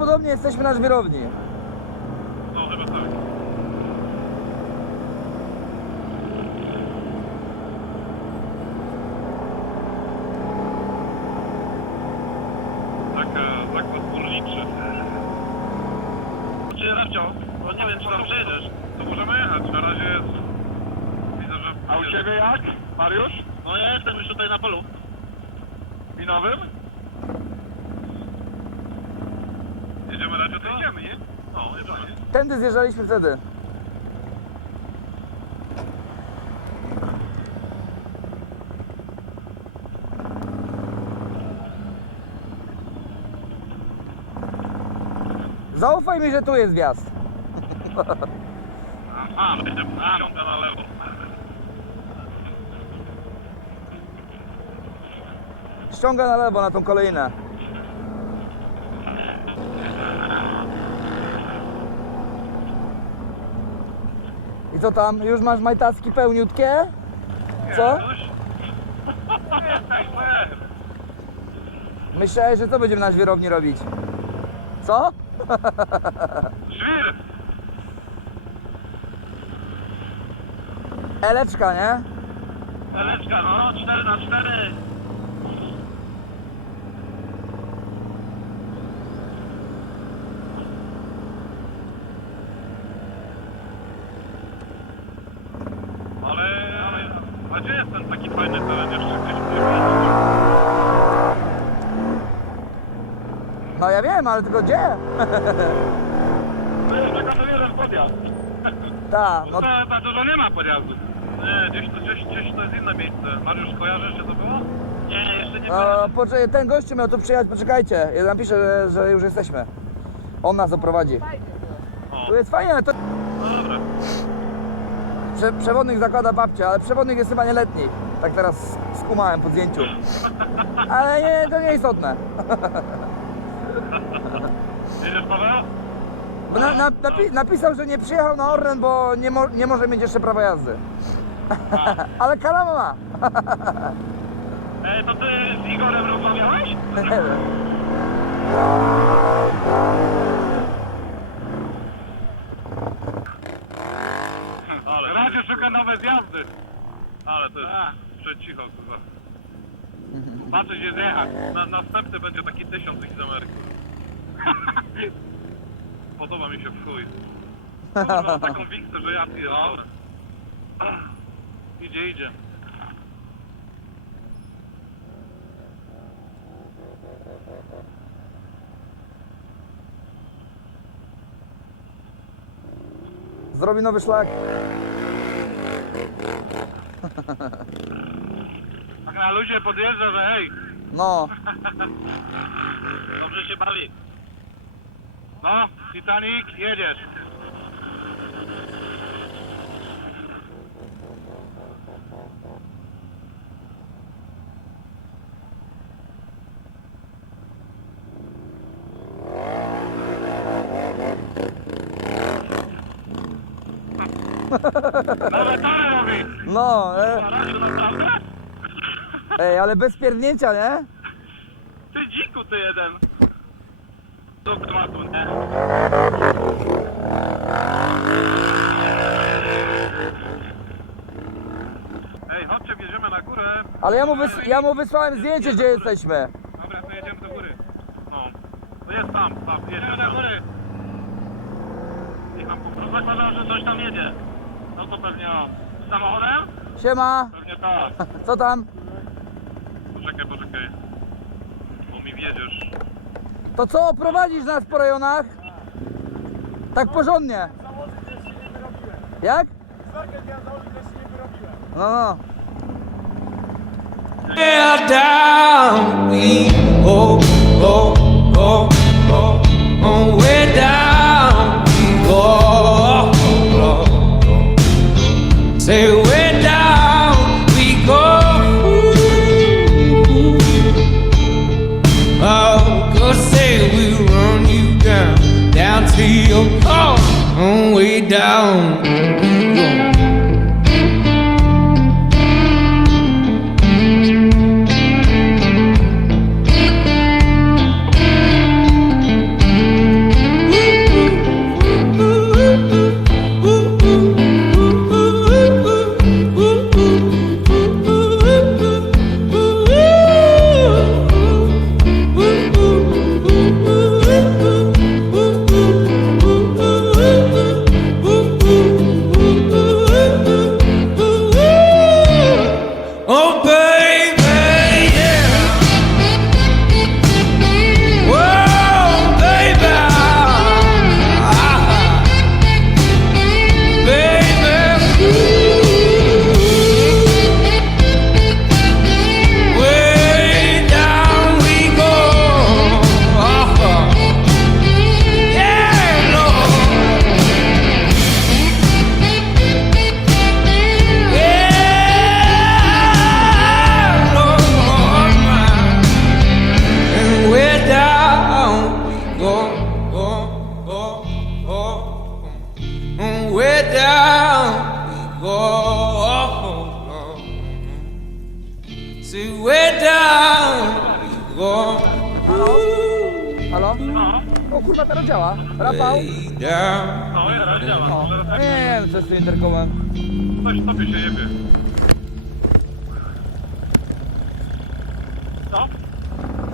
prawdopodobnie jesteśmy na żwirowni. No chyba tak. Taka zakład górniczy. Czy Rafcio, bo nie wiem czy tam przejedziesz. To możemy jechać, na razie jest... Widzę, że... A u Ciebie jak, Mariusz? No ja jestem już tutaj na polu. Winowym? To jedziemy, nie? No, jedziemy. Tędy zjeżdżaliśmy wtedy. Zaufaj mi, że tu jest wjazd. A, będzie ściąga na lewo. Ściąga na lewo na tą kolejnę. I co tam? Już masz majtacki pełniutkie? Co? Myślałeś, że co będziemy na żwirowni robić? Co? Żwir! Eleczka, nie? Eleczka, no, 4 na 4 Ale, ale, a gdzie jest ten taki fajny teren jeszcze gdzieś w tym No ja wiem, ale tylko gdzie? To jest taka to jeden podjazd. Ta, no No to, to dużo nie ma podjazdów. Nie, gdzieś to, gdzieś, gdzieś to jest inne miejsce. Mariusz, kojarzysz, gdzie to było? Nie, jeszcze nie E, poczekaj, ten gościu miał tu przyjechać, poczekajcie. Ja napiszę, że, że już jesteśmy. On nas oprowadzi. O, Tu jest fajnie, ale to no dobra. prze, przewodnik zakłada babcia, ale przewodnik jest chyba nieletni. Tak teraz skumałem po zdjęciu. Ale nie, to nie istotne. Bo Na, na, napi, napisał, że nie przyjechał na Orlen, bo nie, mo, nie może mieć jeszcze prawa jazdy. ale kalama ma. Ej, to ty z Igorem rozmawiałeś? Nie wiem. Ale Radio szuka nowe zjazdy. Ale to jest przed cicho, kurwa. Patrzę gdzie zjechać. Na, następny będzie taki tysiąc ich z Ameryki. Podoba mi się w chuj. Kurwa, Mam taką wiksę, że ja pierdolę. Idzie, idzie. Zrobi nowy szlak. Tak na luzie podjeżdża, że hej, No. dobrze się bawi. No, Titanic, jedziesz. Robi! No, e, Na razie naprawdę? ej, ale bez pierdnięcia, nie? Ty dziku, ty jeden. Dupy ma tu, nie? Ej, chodźcie, wjedziemy na górę. Ale ja mu, wys- ja mu wysłałem zdjęcie, gdzie jesteśmy. Dobra, to jedziemy do góry. No. To jest tam, tam, jedziemy do góry. Niech tam po prostu zakładam, że coś tam jedzie. No to pewnie o. Z samochodem? Siema, Pewnie tak. co tam? Poczekaj, poczekaj. Bo mi wiedziesz. To co, prowadzisz nas po rejonach? Tak porządnie. Jak? No, no. Well down we go, go, go, działa. Rafał? Down. No, ja działa. O, nie, tak, nie, nie, co jest z tym interkomem? coś tobie się jebie. Co?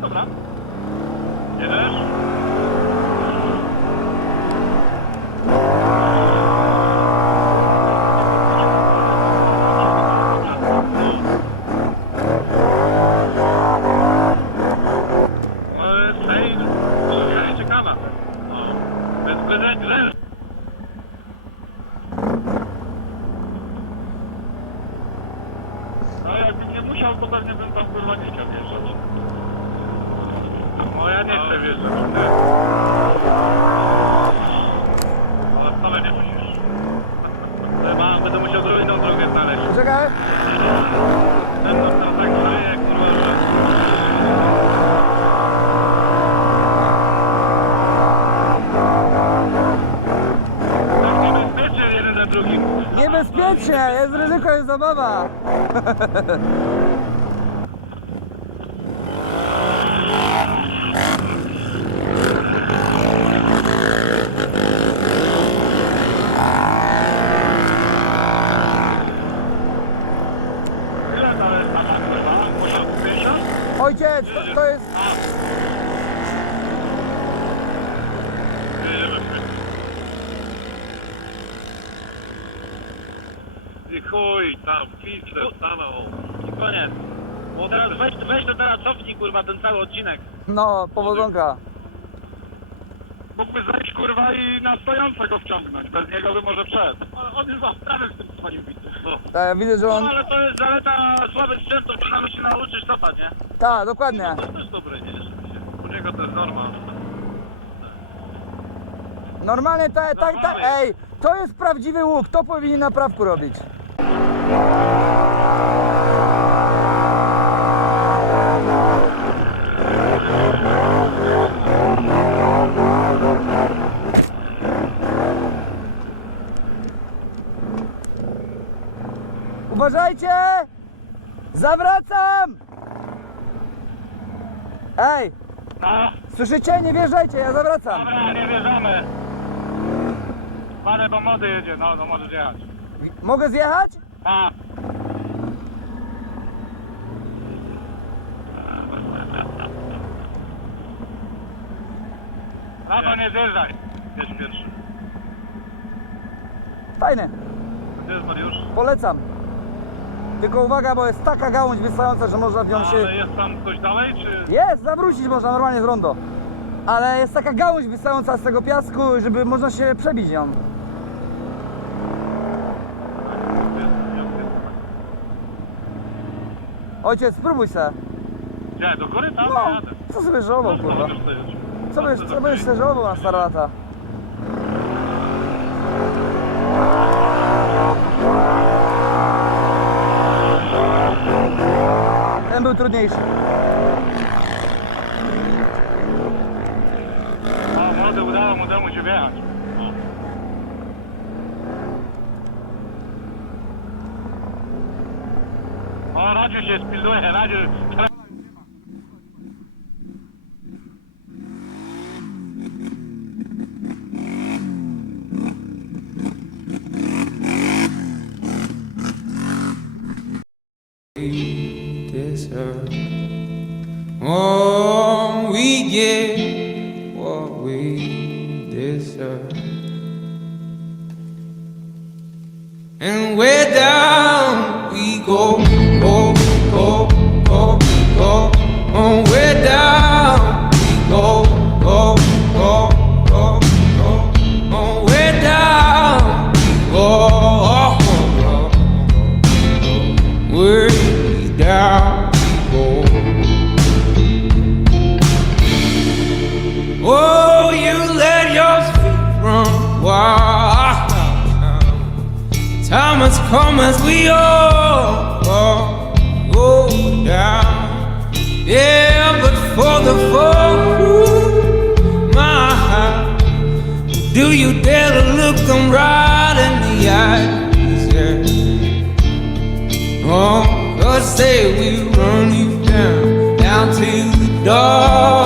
Dobra. Jedziesz? Ale sej, ja ciekawa. No, bez bez No jakbym nie musiał, to pewnie bym tam kurwa nie chciał wjeżdżać. No ja nie chcę wjeżdżać. Ale wcale nie musisz. Ale mam, będę musiał zrobić tą drogę znaleźć. Czekaj. Ten to tam tak żyje, kurwa, że... Tak niebezpiecznie jeden za drugim. Niebezpiecznie, jest ryzyko, jest zabawa. Ile to jest taka kurwa? Może 50? Ojciec, to, to jest... I chuj, pizdę, stanął. I koniec. Bo teraz weź, weź to teraz cofnij kurwa ten cały odcinek. No, powodzonka. Mógłby zejść kurwa i na stojącego wciągnąć. Bez niego by może przed. On- On już ma sprawę z tym swoim bity. Tak, widzę, że on... No ale to jest zaleta słaby sprzętu, trzeba się nauczyć cofać, nie? Tak, dokładnie. To też dobre, nie? U niego to jest norma. Normalnie tak, tak, tak, ej, to jest prawdziwy łuk, to powinien na prawku robić. Uważajcie! Zawracam! Ej, No, słyszycie? Nie wjeżdżajcie, ja zawracam. dobra, nie wjeżdżamy. Parę bo młody jedzie, no, no możesz jechać. Mogę zjechać? A, Rafa, nie zjeżdżaj. Jedź pierwszy. Fajne, Gdzie jest Mariusz? polecam. Tylko uwaga, bo jest taka gałąź wystająca, że można w nią Ale się... jest tam coś dalej, czy... Jest, zawrócić można normalnie z rondo. Ale jest taka gałąź wystająca z tego piasku, żeby można się przebić nią. Ojciec, spróbuj se. Gdzie, do góry? Tam? No, co sobie żałował, kurwa? Możesz stojąć. Co byś, co byś se żałował na stare lata? Ten był trudniejszy. O, młody, udało mu domu się wjechać. O, Radziu się spilduje, Radziu. Oh, we get Yeah, but for the fall, my heart Do you dare to look them right in the eyes? Yeah. Oh, cause they will run you down, down to the dark.